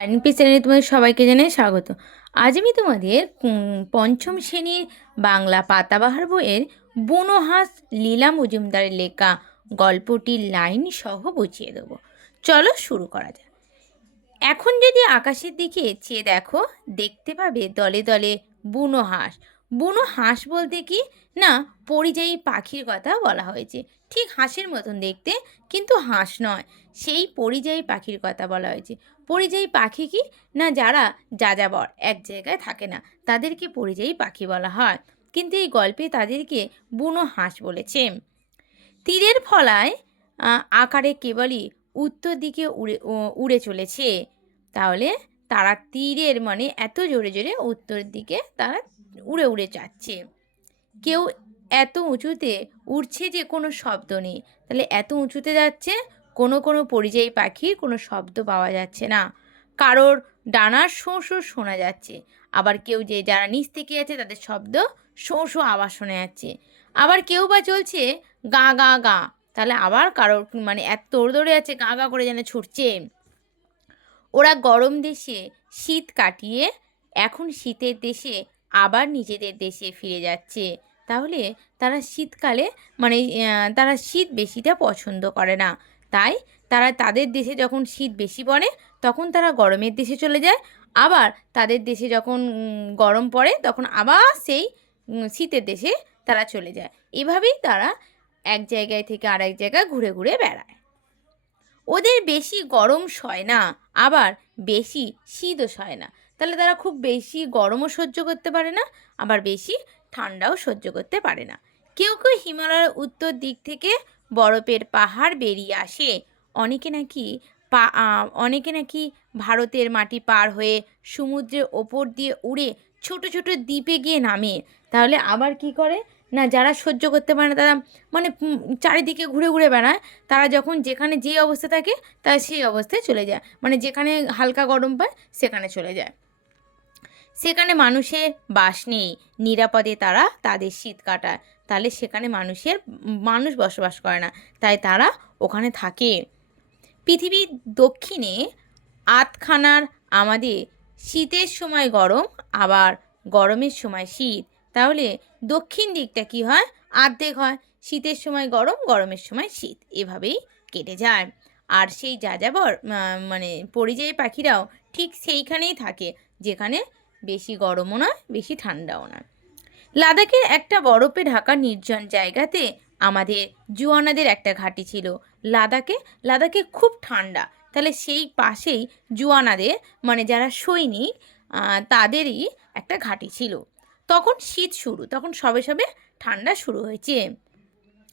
NP চ্যানেলে তোমাদের সবাইকে জানাই স্বাগত। আজ আমি তোমাদের পঞ্চম শ্রেণীর বাংলা পাতাবাহার বইয়ের বুনো হাঁস লীলা মজুমদারের লেখা গল্পটির লাইন সহ বুঝিয়ে দেবো। চলো শুরু করা যাক। এখন যদি আকাশের দিকে চেয়ে দেখো, দেখতে পাবে দলে দলে বুনো হাঁস। বুনো হাঁস বলতে কি না, পরিযায়ী পাখির কথা বলা হয়েছে। ঠিক হাঁসের মতন দেখতে, কিন্তু হাঁস নয়, সেই পরিযায়ী পাখির কথা বলা হয়েছে। পরিযায়ী পাখি কি না, যারা যাযাবর এক জায়গায় থাকে না, তাদেরকে পরিযায়ী পাখি বলা হয়, কিন্তু এই গল্পে তাদেরকে বুনো হাঁস বলেছে। তীরের ফলায় আকারে কেবলই উত্তর দিকে উড়ে চলেছে। তাহলে তারা তীরের মানে এত জোরে জোরে উত্তর দিকে তারা উড়ে উড়ে যাচ্ছে। কেউ এত উঁচুতে উড়ছে যে কোনো শব্দ নেই। তাহলে এত উঁচুতে যাচ্ছে, কোনো কোনো পরিযায়ী পাখির কোনো শব্দ পাওয়া যাচ্ছে না। কারোর ডানার শোঁ শোঁ শোনা যাচ্ছে, আবার কেউ যে যারা নিচ থেকে আছে তাদের শব্দ শোঁ শোঁ আওয়াজ শোনা যাচ্ছে। আবার কেউ বা চলছে গা গা গা, তাহলে আবার কারোর মানে এত দৌড় দৌড়ে যাচ্ছে, গা গা করে যেন ছুটছে। ওরা গরম দেশে শীত কাটিয়ে এখন শীতের দেশে আবার নিজেদের দেশে ফিরে যাচ্ছে। তাহলে তারা শীতকালে মানে তারা শীত বেশিটা পছন্দ করে না, তাই তারা তাদের দেশে যখন শীত বেশি পড়ে তখন তারা গরমের দেশে চলে যায়। আবার তাদের দেশে যখন গরম পড়ে তখন আবার সেই শীতের দেশে তারা চলে যায়। এভাবেই তারা এক জায়গায় থেকে আরেক জায়গায় ঘুরে ঘুরে বেড়ায়। ওদের বেশি গরম সয় না, আবার বেশি শীতও সয় না। তাহলে তারা খুব বেশি গরমও সহ্য করতে পারে না, আবার বেশি ঠান্ডাও সহ্য করতে পারে না। কেউ কেউ হিমালয়ের উত্তর দিক থেকে বরফের পাহাড় বেরিয়ে আসে। অনেকে নাকি অনেকে নাকি ভারতের মাটি পার হয়ে সমুদ্রের ওপর দিয়ে উড়ে ছোট ছোট দ্বীপে গিয়ে নামে। তাহলে আবার কি করে না, যারা সহ্য করতে পারে না তারা মানে চারিদিকে ঘুরে ঘুরে বেড়ায়। তারা যখন যেখানে যে অবস্থা থাকে তারা সেই অবস্থায় চলে যায়, মানে যেখানে হালকা গরম পায় সেখানে চলে যায়। সেখানে মানুষের বাস নেই, নিরাপদে তারা তাদের শীত কাটায়। তাহলে সেখানে মানুষ বসবাস করে না, তাই তারা ওখানে থাকে। পৃথিবীর দক্ষিণে আধখানার আমাদের শীতের সময় গরম, আবার গরমের সময় শীত। তাহলে দক্ষিণ দিকটা কি হয়, অর্ধেক হয়। শীতের সময় গরম, গরমের সময় শীত, এভাবেই কেটে যায়। আর সেই যাযাবর মানে পরিযায়ী পাখিরাও ঠিক সেইখানেই থাকে, যেখানে বেশি গরমও নয় বেশি ঠান্ডাও নয়। লাদাখের একটা বরফে ঢাকা নির্জন জায়গাতে আমাদের জুয়ানাদের একটা ঘাঁটি ছিল। লাদাখে খুব ঠান্ডা, তাহলে সেই পাশেই জুয়ানাদের মানে যারা সৈনিক তাদেরই একটা ঘাঁটি ছিল। তখন শীত শুরু, তখন সবে সবে ঠান্ডা শুরু হয়েছে।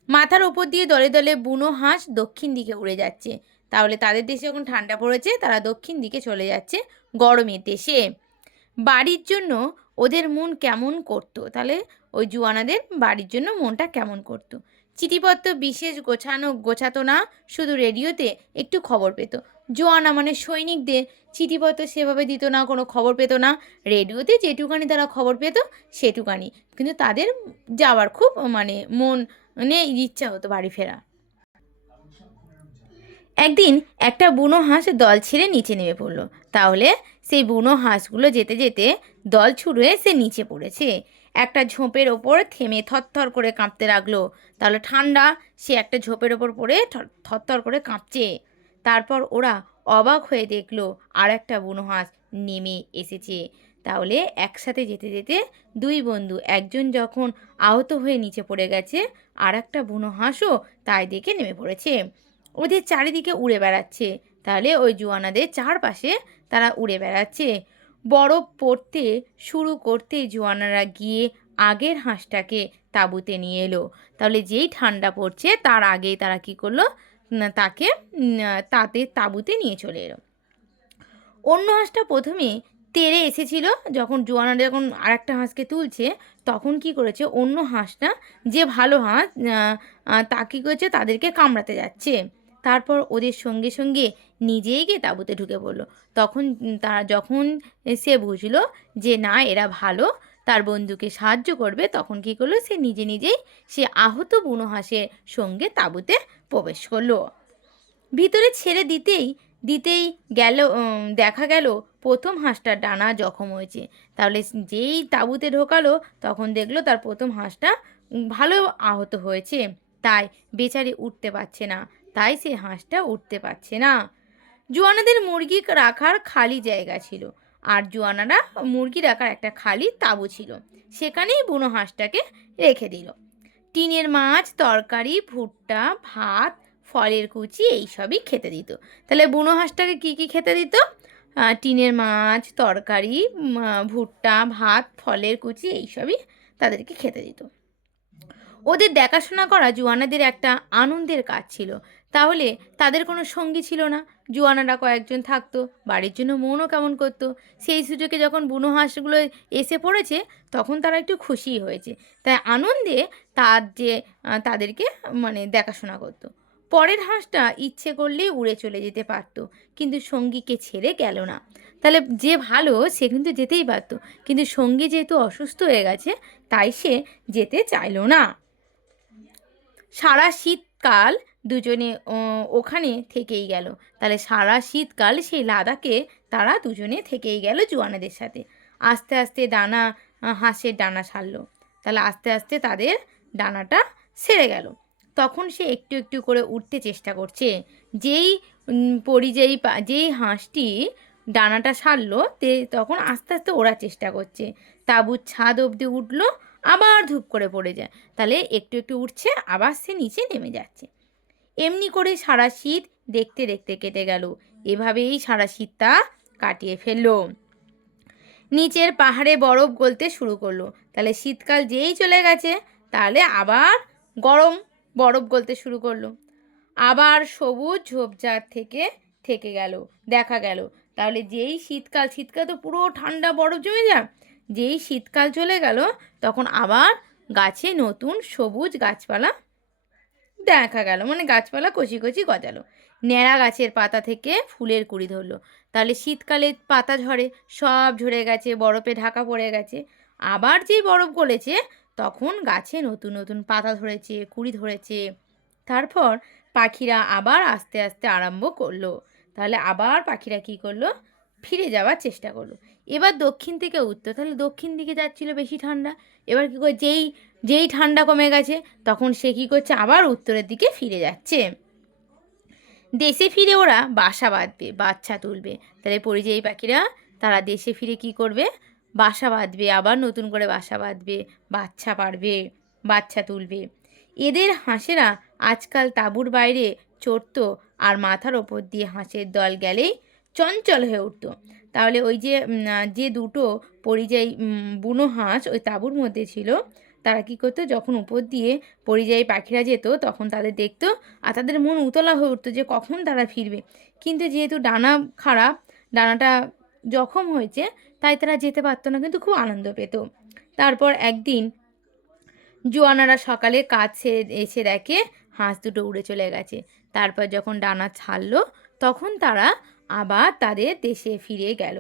মাথার ওপর দিয়ে দলে দলে বুনো হাঁস দক্ষিণ দিকে উড়ে যাচ্ছে। তাহলে তাদের দেশে যখন ঠান্ডা পড়েছে তারা দক্ষিণ দিকে চলে যাচ্ছে গরমের দেশে। বাড়ির জন্য ওদের মন কেমন করতো, তাহলে ওই জুয়ানাদের বাড়ির জন্য মনটা কেমন করতো। চিঠিপত্র বিশেষ গোছাতো না, শুধু রেডিওতে একটু খবর পেত। জোয়ানা মানে সৈনিকদের চিঠিপত্র সেভাবে দিত না, কোনো খবর পেত না। রেডিওতে যেটুকানি তারা খবর পেত সেটুকানি, কিন্তু তাদের যাওয়ার খুব মানে ইচ্ছা হতো বাড়ি ফেরা। একদিন একটা বুনো হাঁস দল ছেড়ে নিচে নেমে পড়লো। তাহলে সেই বুনো হাঁসগুলো যেতে যেতে দল ছুড়ে সে নিচে পড়েছে। একটা ঝোপের ওপর থেমে থরথর করে কাঁপতে লাগলো। তাহলে ঠান্ডা, সে একটা ঝোপের ওপর পড়ে থরথর করে কাঁপছে। তারপর ওরা অবাক হয়ে দেখলো আর একটা বুনো হাঁস নেমে এসেছে। তাহলে একসাথে যেতে যেতে দুই বন্ধু, একজন যখন আহত হয়ে নিচে পড়ে গেছে, আর একটা বুনো হাঁসও তাই দেখে নেমে পড়েছে। ওদের চারিদিকে উড়ে বেড়াচ্ছে। তাহলে ওই জোয়ানাদের চারপাশে তারা উড়ে বেড়াচ্ছে। বরফ পড়তে শুরু করতে জোয়ানারা গিয়ে আগের হাঁসটাকে তাঁবুতে নিয়ে এলো। তাহলে যেই ঠান্ডা পড়ছে তার আগেই তারা কি করলো না, তাকে তাদের তাঁবুতে নিয়ে চলে এলো। অন্য হাঁসটা প্রথমে তেড়ে এসেছিল। যখন জোয়ানারা যখন আর একটা হাঁসকে তুলছে তখন কি করেছে, অন্য হাঁসটা যে ভালো হাঁস তা কী করেছে, তাদেরকে কামড়াতে যাচ্ছে। তারপর ওদের সঙ্গে সঙ্গে নিজেই গিয়ে তাঁবুতে ঢুকে পড়লো। তখন তারা যখন সে বুঝলো যে না এরা ভালো, তার বন্ধুকে সাহায্য করবে, তখন কী করলো, সে নিজে নিজেই সে আহত বুনো হাঁসের সঙ্গে তাঁবুতে প্রবেশ করলো। ভিতরে ছেড়ে দিতেই দিতেই গেল দেখা গেল প্রথম হাঁসটার ডানা জখম হয়েছে। তাহলে যেই তাঁবুতে ঢোকালো তখন দেখলো তার প্রথম হাঁসটা ভালো আহত হয়েছে, তাই বেচারি উঠতে পারছে না, তাই সে হাঁসটা উঠতে পারছে না। জোয়ানাদের মুরগি রাখার খালি জায়গা ছিল, আর জোয়ানারা মুরগি রাখার একটা খালি তাঁবু ছিল, সেখানেই বুনো হাঁসটাকে রেখে দিল। টিনের মাছ, তরকারি, ভুট্টা, ভাত, ফলের কুচি এইসবই খেতে দিত। তাহলে বুনো হাঁসটাকে কী কী খেতে দিত? টিনের মাছ, তরকারি, ভুট্টা, ভাত, ফলের কুচি এইসবই তাদেরকে খেতে দিত। ওদের দেখাশোনা করা জোয়ানাদের একটা আনন্দের কাজ ছিল। তাহলে তাদের কোনো সঙ্গী ছিল না, জোয়ানারা কয়েকজন থাকতো, বাড়ির জন্য মনও কেমন করতো। সেই সুযোগে যখন বুনো হাঁসগুলো এসে পড়েছে তখন তারা একটু খুশিই হয়েছে, তাই আনন্দে তাদেরকে মানে দেখাশোনা করতো। পরের হাঁসটা ইচ্ছে করলেই উড়ে চলে যেতে পারতো, কিন্তু সঙ্গীকে ছেড়ে গেল না। তাহলে যে ভালো সে কিন্তু যেতেই পারতো, কিন্তু সঙ্গী যেহেতু অসুস্থ হয়ে গেছে তাই সে যেতে চাইলো না। সারা শীতকাল দুজনে ওখানে থেকেই গেল। তাহলে সারা শীতকাল সেই লাদাখে তারা দুজনে থেকেই গেল জোয়ানাদের সাথে। আস্তে আস্তে হাঁসের ডানা সারলো। তাহলে আস্তে আস্তে তাদের ডানাটা সেরে গেল। তখন সে একটু একটু করে উঠতে চেষ্টা করছে। যেই হাঁসটি ডানাটা সারলো তখন আস্তে আস্তে ওড়ার চেষ্টা করছে। তাঁবুর ছাদ অবধি উঠলো, আবার ধূপ করে পড়ে যায়। তাহলে একটু একটু উঠছে, আবার সে নিচে নেমে যাচ্ছে। এমনি করে সারা শীত দেখতে দেখতে কেটে গেল। এভাবেই সারা শীতটা কাটিয়ে ফেললো। নিচের পাহাড়ে বরফ গলতে শুরু করলো। তাহলে শীতকাল যেই চলে গেছে তাহলে আবার গরম বরফ গলতে শুরু করলো। আবার সবুজ ঝোপঝাড় থেকে গেল দেখা গেল। তাহলে যেই শীতকাল তো পুরো ঠান্ডা বরফ জমে যায়, যেই শীতকাল চলে গেল তখন আবার গাছে নতুন সবুজ গাছপালা দেখা গেল, মানে গাছপালা কচি কচি গজালো। ন্যাড়া গাছের পাতা থেকে ফুলের কুঁড়ি ধরলো। তাহলে শীতকালে পাতা ঝরে, সব ঝরে গেছে, বরফে ঢাকা পড়ে গেছে। আবার যেই বরফ গলেছে তখন গাছে নতুন নতুন পাতা ধরেছে, কুঁড়ি ধরেছে। তারপর পাখিরা আবার আস্তে আস্তে আরম্ভ করলো। তাহলে আবার পাখিরা কী করলো? ফিরে যাওয়ার চেষ্টা করলো। এবার দক্ষিণ থেকে উত্তর, তাহলে দক্ষিণ দিকে যাচ্ছিল বেশি ঠান্ডা। এবার কী করে যেই ঠান্ডা কমে গেছে তখন সে কী করছে? আবার উত্তরের দিকে ফিরে যাচ্ছে। দেশে ফিরে ওরা বাসা বাঁধবে, বাচ্চা তুলবে। তাহলে পরিযায়ী পাখিরা তারা দেশে ফিরে কী করবে? বাসা বাঁধবে, আবার নতুন করে বাসা বাঁধবে, বাচ্চা পারবে, বাচ্চা তুলবে। এদের হাঁসেরা আজকাল তাঁবুর বাইরে চড়তো, আর মাথার ওপর দিয়ে হাঁসের দল গেলেই চঞ্চল হয়ে উঠত। তাহলে ওই যে দুটো পরিযায়ী বুনো হাঁস ওই তাঁবুর মধ্যে ছিল, তারা কী করতো? যখন উপর দিয়ে পরিযায়ী পাখিরা যেত তখন তাদের দেখতো, আর তাদের মন উতলা হয়ে উঠতো যে কখন তারা ফিরবে। কিন্তু যেহেতু ডানা খারাপ, ডানাটা জখম হয়েছে, তাই তারা যেতে পারতো না, কিন্তু খুব আনন্দ পেত। তারপর একদিন জোয়ানারা সকালে কাজ এসে দেখে হাঁস দুটো উড়ে চলে গেছে। তারপর যখন ডানা ছাড়লো তখন তারা আবার তাদের দেশে ফিরে গেল।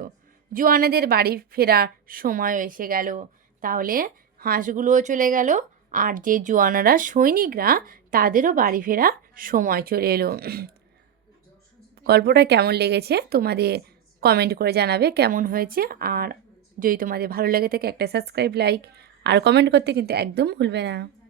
জোয়ানাদের বাড়ি ফেরার সময় এসে গেল। তাহলে হাঁসগুলোও চলে গেল, আর যে জোয়ানারা সৈনিকরা তাদেরও বাড়ি ফেরার সময় চলে এলো। গল্পটা কেমন লেগেছে তোমাদের কমেন্ট করে জানাবে কেমন হয়েছে। আর যদি তোমাদের ভালো লেগে থাকে একটা সাবস্ক্রাইব, লাইক আর কমেন্ট করতে কিন্তু একদম ভুলবে না।